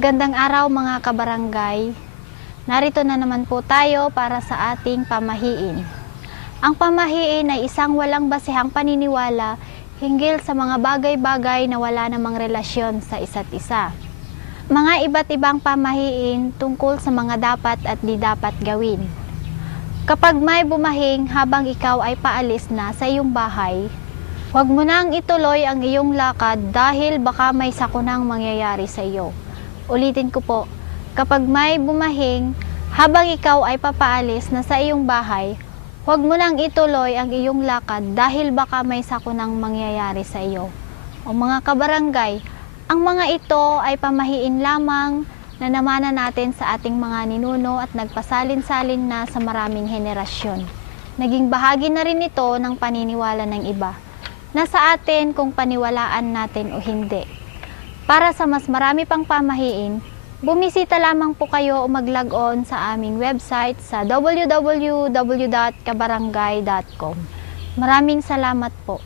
Magandang araw mga kabarangay. Narito na naman po tayo para sa ating pamahiin. Ang pamahiin ay isang walang basehang paniniwala hinggil sa mga bagay-bagay na wala namang relasyon sa isa't isa. Mga iba't ibang pamahiin tungkol sa mga dapat at di dapat gawin. Kapag may bumahing habang ikaw ay paalis na sa iyong bahay, huwag mo nang ituloy ang iyong lakad dahil baka may sakunang mangyayari sa iyo. Ulitin ko po, kapag may bumahing habang ikaw ay papaalis na sa iyong bahay, huwag mo nang ituloy ang iyong lakad dahil baka may sakunang mangyayari sa iyo. O mga kabarangay, ang mga ito ay pamahiin lamang na namana natin sa ating mga ninuno at nagpasalin-salin na sa maraming henerasyon. Naging bahagi na rin ito ng paniniwala ng iba. Nasa atin kung paniwalaan natin o hindi. Para sa mas marami pang pamahiin, bumisita lamang po kayo o mag-log on sa aming website sa www.kabarangay.com. Maraming salamat po.